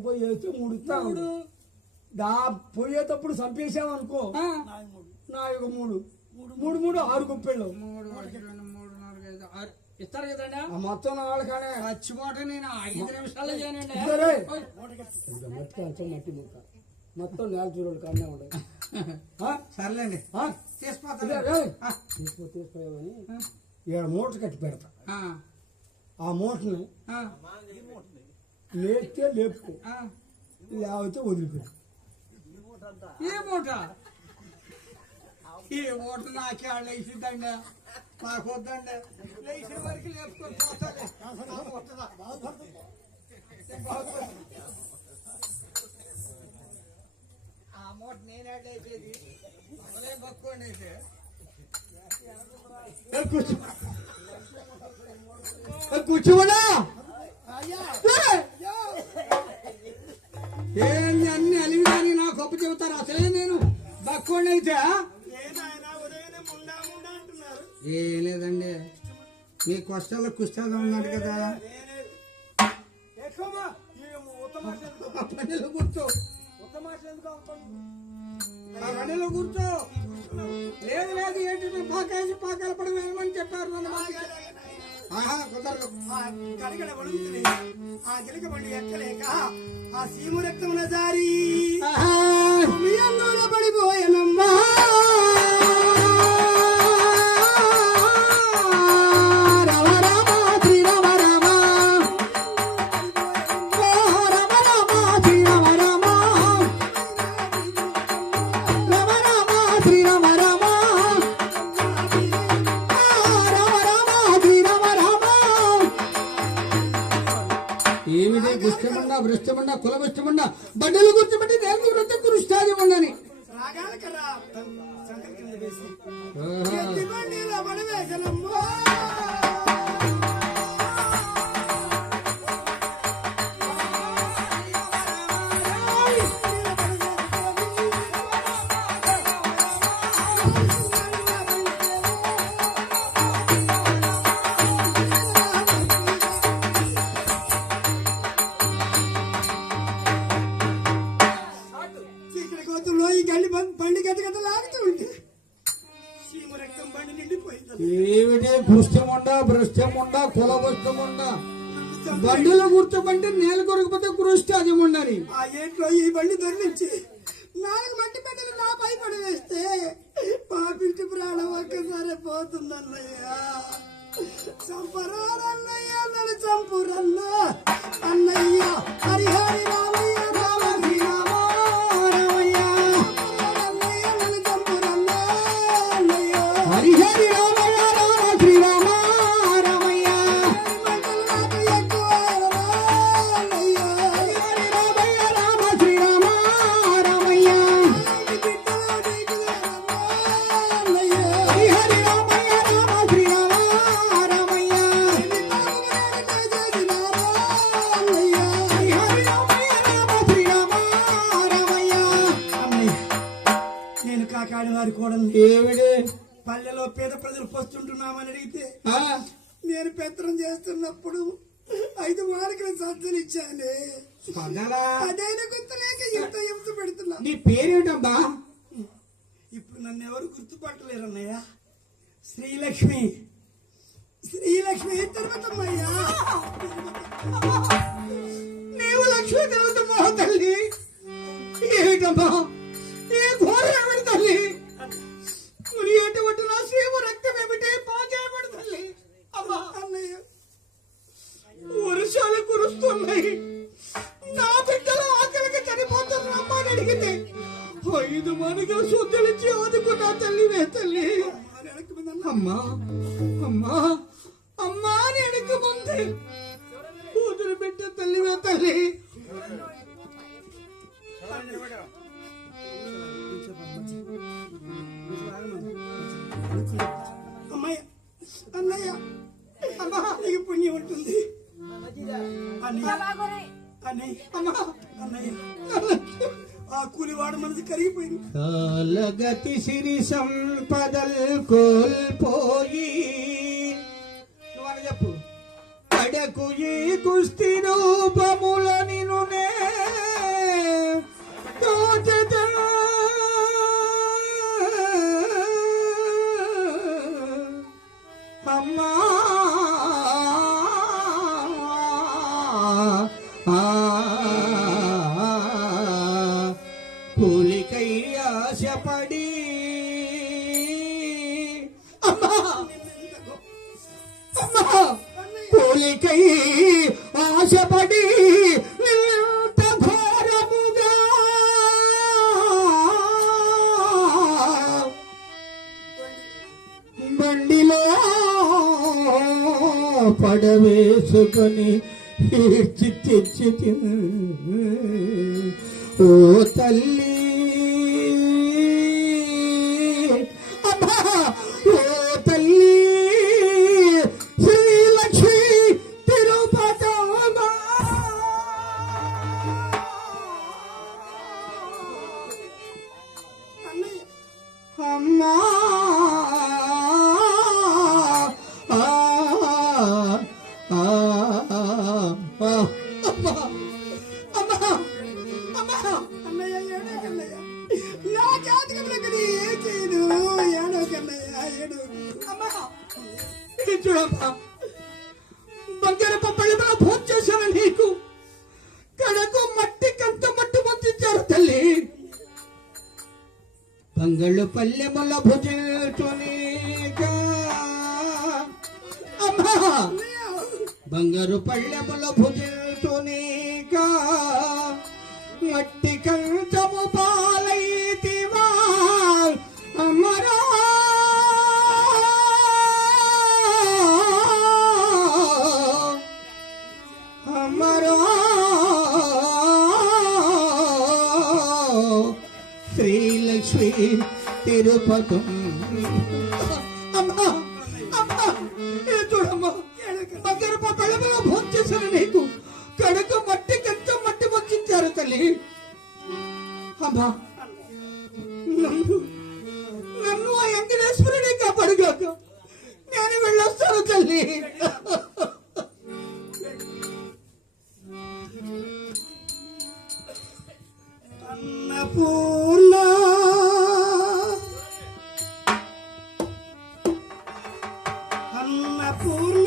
పోయి వేస్తే మూడు. మూడు దా పోయేటప్పుడు చంపేసామనుకో ఆ, నా యొక్క మూడు మూడు. మూడు ఆరు కుప్పెళ్ళు. మూడు ఒకటి రెండు మూడు నాలుగు ఐదు ఆరు. ఇస్తారు కదండి? ఆ మొత్తం నా వాళ్ళకానే చచ్చిపోట నేను ఐదు నిమిషాలు చేయనండి. మట్టి మట్టి ముక్క. మొత్తం నేల చూడలు ఉంటాయి ఆ? సర్లేండి. రేయ్. తీసుకో తీసుకోవని ఏడు మూట కట్టి పెడతా. ఆ, ఆ మూటని ఆ, లేస్తే లేపుకో ఆ. లేకపోతే వదిలిపెట్టు ఏ మూట ఏ మూట నాకే వాళ్ళు వేసిద్దండి నాకు వద్దండి లేచిన వరకు లేపుకొని పోతాలే. నా మూటదా? ఆ మూట నేనే లేచేది అసలే పక్కోండి అయితే ఏ, కూర్చో ఏ, కూర్చోమన్నా ఏంది అన్ని అలివిదాని నా గొప్ప చెబుతారు. అసలే నేను బక్కోండి అయితే ఏం లేదండి. మీ కష్టాల్లో కుష్టాలు ఉన్నాడు కదా. పనిలో కూర్చో పనిలో కూర్చో లేదు లేదు ఏంటి పాకేసి పాకాల పడి వెళ్ళమని చెప్పారు నన్ను. మాకు. ఆహా కుదరదు కడగడ వణుకుతుంది ఆ గిలక బండి ఎక్కలేక ఆ సీము రక్తమున జారి కర్రా శంకర కింద వేసి. ఎత్తి బండిలో పడివేసనమ్మా చీకటి కోతుల్లో ఈ గల్లి బండి గత గత లాగుతూ ఉంటే. ఏమిటి కుల బండిలో కూర్చోబంటే నేల కొరకపోతే కృష్టాది ఉండని ఆ ఏంట్లో ఈ బండి దొరించి నాలుగు మంటి బిడ్డలు నా పై పడి వేస్తే పాపింటి ప్రాణం ఒక్కసారి పోతుందన్నయ్య. చంపరారన్నయ్య నన్ను చంపురన్న. అన్నయ్య హరిహరి రామయ్య రామ కాకాడి వారి కోడల్ని ఏమిటి? పల్లెలో పేద ప్రజలు పస్తుంటున్నామని అడిగితే? నేను పెత్తనం చేస్తున్నప్పుడు ఐదు మార్కులు సంచులు ఇచ్చాను. అదైనా గుర్తులేక ఇంత హింస పెడుతున్నా. నీ పేరేమిటమ్మా ఇప్పుడు నన్ను ఎవరు గుర్తుపట్టలేరు అన్నయ్య శ్రీలక్ష్మి. శ్రీలక్ష్మి తిరుపతమ్మయ్యా. నీవు లక్ష్మీ దేవతమ్మా తల్లి. ఏమిటమ్మా అమ్మయ్య అన్నయ్య అమ్మా నీకు పుణ్యం ఉంటుంది అన్నయ్య అన్నయ్య ఆ కూలివాడు మనసు కరిగిపోయింది కాలగతి సిరి సంపదల్ కోల్పోయి పడవేసుకొని ఈడ్చి తెచ్చి తిన్- ఓ తల్లి. అమ్మా ఓ తల్లి. శ్రీలక్ష్మి తిరుపతమ్మా. అమ్మా! బంగాళ్ళు భుజిల్చుని అమ్మా బంగారు పళ్ళెముల భుజిల్చుని మట్టి కంచము పా తిరుపతి అమ్మా అమ్మా చూడమ్మా దగ్గర పళ్ళలో భోజనం చేశాను నీకు. కడుక మట్టి కంచ మట్టి వచ్చించారు తల్లి. అమ్మా puro.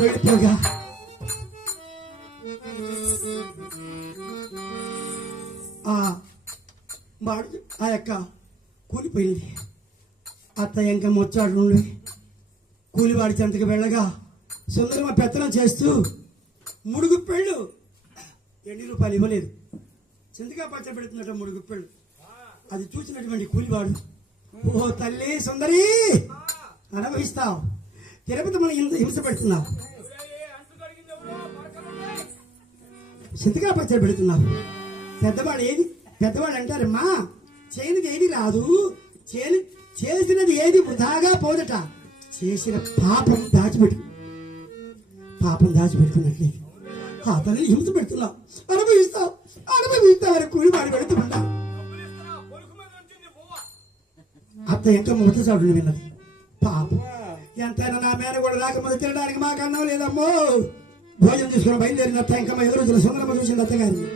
వెళ్ళిపోగా ఆ యొక్క కూలిపోయింది. అత్త ఇంకా ముచ్చాడు నుండి కూలివాడి చెంతకు వెళ్ళగా సుందరమ్మ పెత్తనం చేస్తూ ముడుగు పెళ్ళు. ఎన్ని రూపాయలు ఇవ్వలేదు. చింతగా పచ్చ పెడుతున్నట్టు ముడుగు పెళ్ళు. అది చూసినటువంటి కూలివాడు ఓ తల్లి సుందరి! అనుభవిస్తావు తిరుపతి మనం ఇంత హింస పెడుతున్నావు. చింతగా పచ్చడి పెడుతున్నావు. పెద్దవాడు ఏది పెద్దవాడు అంటారమ్మా చేయనిది ఏది రాదు చేని చేసినది ఏది వృధాగా పోదట. చేసిన పాపం దాచిపెట్టు. పాపం దాచిపెడుతున్నట్లే ఆ తల్లి హింస పెడుతున్నావు. అనుభవిస్తావు అనుభవిస్తావు కూలి వాడి పెడుతున్నా అత్త ఇంకా మొదటి చాడు విన్నది పాపం ఎంతైనా నా మేన కూడా రాకముందు తినడానికి మాకు అన్నం లేదమ్మో భోజనం తీసుకుని బయలుదేరిన అత్త ఇంకా మా ఎదురు సుందరమ్మ చూసింది అత్తగారిని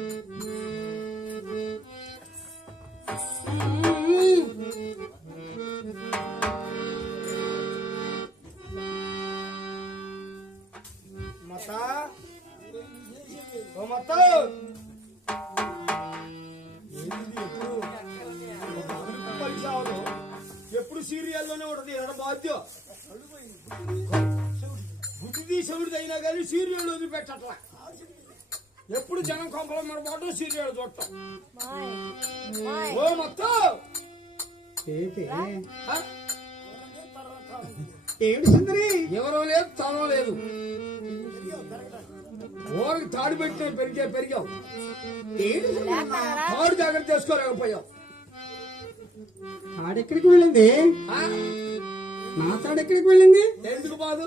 ఎప్పుడు జనం కొంపల మన పాటు సీరియల్ చూడటం ఓ మొత్తం? ఏమిటి సుందరి? ఎవరో లేదు తనం లేదు. ఊరికి తాడు పెట్టిన పెరిగే పెరిగావు. తాడు జాగ్రత్త చేసుకోలేకపోయావు తాడెక్కడికి వెళ్ళింది? ఆ? నా తాడెక్కడికి వెళ్ళింది? ఎందుకు బాదు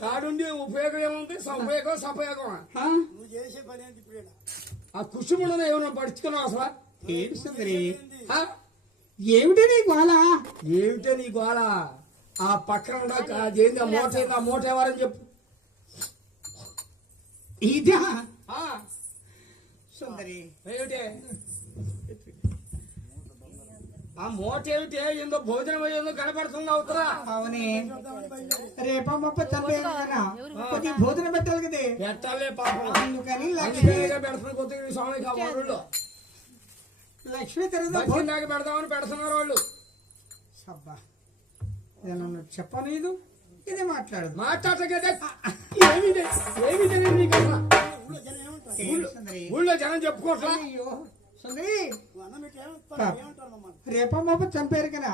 తాడుండి ఉపయోగం ఏముంది? సపయోగం సపయోగం ఆ? ఆ కుషుముడన ఏమైనా పడుచుకున్నావు అసలు? ఏడు సుందరి ఆ? ఏమిటి నీ గోళ ఏమిటే నీ గోళ ఆ పక్కన అదేంది ఆ మూట ఏంది ఆ మూట ఎవరని చెప్పు. ఇదా? ఆ, సుందరి. ఏమిటే? ఆ మూట ఏమిటే ఏందో భోజనం అయ్యేందో కనపడుతుంది అవుతరా అవునే. రేపా మొప్ప కొద్ది భోజనం పెట్టాలి కదే. పెట్టాలే పాపం. అందుకని లక్ష్మి అందుకే పెడుతున్న కొద్దిగా స్వామి కావాలి లక్ష్మి తిరగదు బతికిందాక పెడదామని పెడుతున్నారు వాళ్ళు. అబ్బా ఇది నన్ను చెప్పనీదు ఇది మాట్లాడదు మాట్లాడటం కదా ఏమీ తెలియదు ఊళ్ళో జనం చెప్పుకోవట్లా అయ్యో. రేపా మొప్ప చంపారు కదా.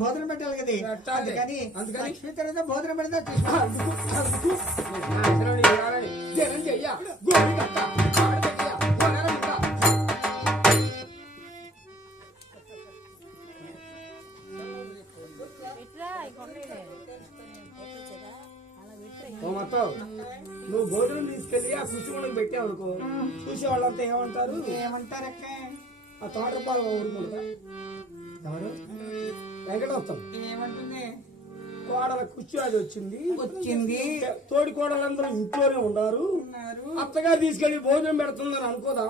భోజనం పెట్టాలి కదా. అందుకని అందుకని? లక్ష్మి తిరగదు భోజనం పెడతా నువ్వు భోజనం తీసుకెళ్ళి ఆ కుర్చీలకు పెట్టావు అనుకో. చూసే వాళ్ళంతా ఏమంటారు? ఏమంటారక్క? ఆ తోట రూపాయలు ఊరుకుంటా. ఎవరు? వెంకటోత్తం ఏమంటుంది? కోడల కుర్చీ అది వచ్చింది. వచ్చింది. తోడి కోడలందరూ ఇంట్లోనే ఉన్నారు. ఉన్నారు. అత్తగారు తీసుకెళ్ళి భోజనం పెడుతుందని అనుకోదా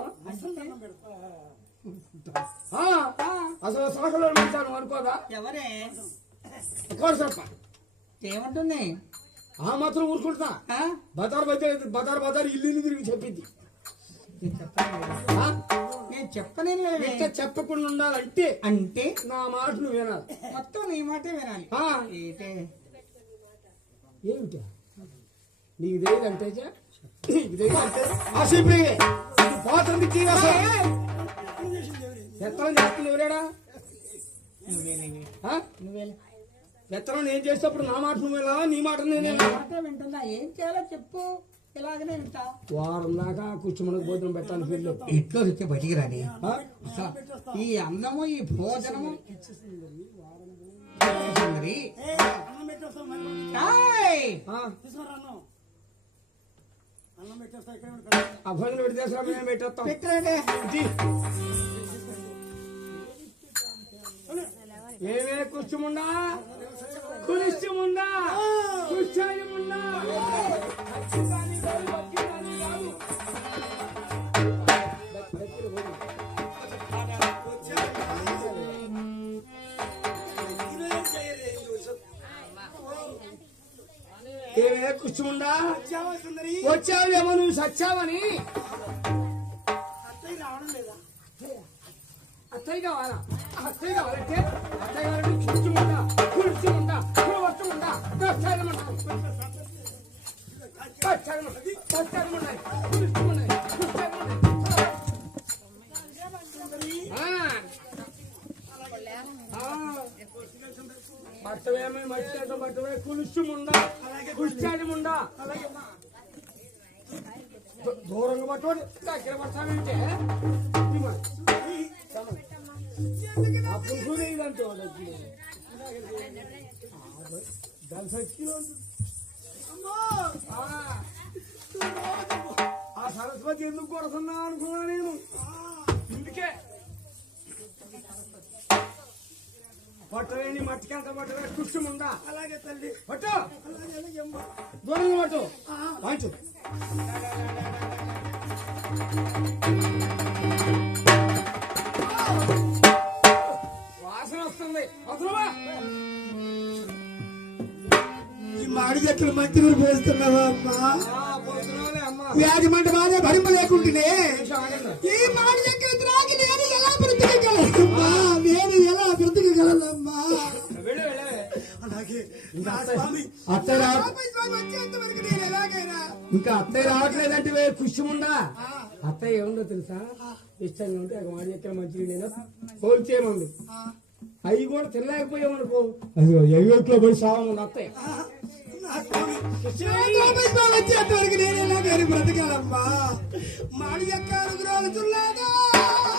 అసలు సలహలో పెట్టాను అనుకోదా? ఎవరే? కోడసప్ప ఏమంటుంది? ఆ మాత్రం ఊరుకుంటున్నా ఆ? బజార్ బజార్ బజార్ బజార్ ఇల్లు ఇల్లు తిరిగి చెప్పింది. నేను చెప్పను. ఇట్లా చెప్పకుండా ఉండాలంటే అంటే? నా మాట నువ్వు వినాలి. మొత్తం నీ మాటే వినాలి. ఏటే? ఏమిటా? నీకు తెలియదంటే నీకు తెలియదంటే అసలు పోతుంది తీరా ఎత్తనం చేస్తుంది ఎవరాడా? నువ్వేలే ఆ? నువ్వేలే ఎత్తనం నేను చేసేటప్పుడు నా మాట నువ్వు వినాలా? నీ మాట నేనే మాట వింటుందా? ఏం చేయాలో చెప్పు. వారం దాకా కూర్చోమని భోజనం పెట్టాను పిల్లలు ఇంట్లో వచ్చే బయటికి రాని? ఈ అందము ఈ భోజనము! ఆ? భోజనం మేము పెట్టేస్తాం. ఏమే కూర్చోముండా? కురిష్టముండా కుర్చాయముండా? కూర్చోముండా వచ్చావేమో నువ్వు సచ్చావని. అత్తయ్య కావాలా? అత్తయ్య కావాలంటే అత్తయ్య కావాలంటే కుర్చీ ఉందా కుర్చీ ఉందా కుర్చీ ఉందా పట్టవేమి మట్టి కులుసు దూరంగా పట్టుకోండి దగ్గర పడతానంటే ఆ పురుషుడు ఇదంటే వాళ్ళకి దాని ఆ సరస్వతి ఎందుకు కొడుతున్నా అనుకున్నా నేను? ఇందుకే. పట్టవేండి మట్టికెంత పట్టవే కుష్టముందా అలాగే తల్లి. పట్టు. దూరంగా పట్టు. వాంచు వాసన వస్తుంది. అవసరమా? ఈ మాడి చెట్లు మంచి నీరు పోస్తున్నావా అమ్మా? వ్యాధి మంట బాధ కొంచెం ఆగండి. ఈ మాడి చెట్లు ఎలాగైనా. ఇంకా అత్తయ్య రావట్లేదంటే కుష్యముందా అత్తయ్య ఏముందో తెలుసా? ఇష్టంగా ఉంటే ఒక మాట ఎక్కడ మంచిగా లేదా ఫోన్ చేయమంది. అవి కూడా తినలేకపోయామనుకో. అది ఎయ్యోట్లో పడి సాగముంది అత్తయ్య. నా స్వామి కోపించుకో వచ్చేంత వరకు నేను ఎలా గారి బ్రతకాలమ్మా. మాడి ఎక్కాలు గ్రోలుతున్నాగా ఆ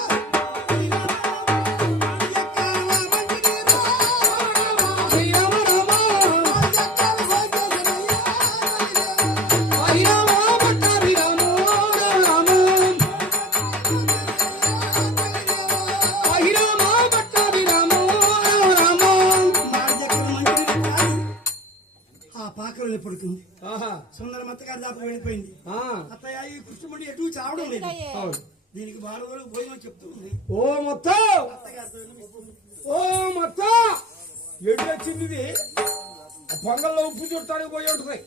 పాకలో పడుకుంది ఆహా. సుందర మత్తగారి దాపు వెళ్ళిపోయింది. ఆ, అత్తయ్య ఈ కృష్ణముడి ఎటు చావడం లేదు. అవును. దీనికి బాలగోలు భోజనం చెప్తూ ఉంది. ఓ మొత్తం. ఓ మొత్తం! ఎటు వచ్చింది పొంగల్లో ఉప్పు చుట్టానికి పోయి ఉంటుంది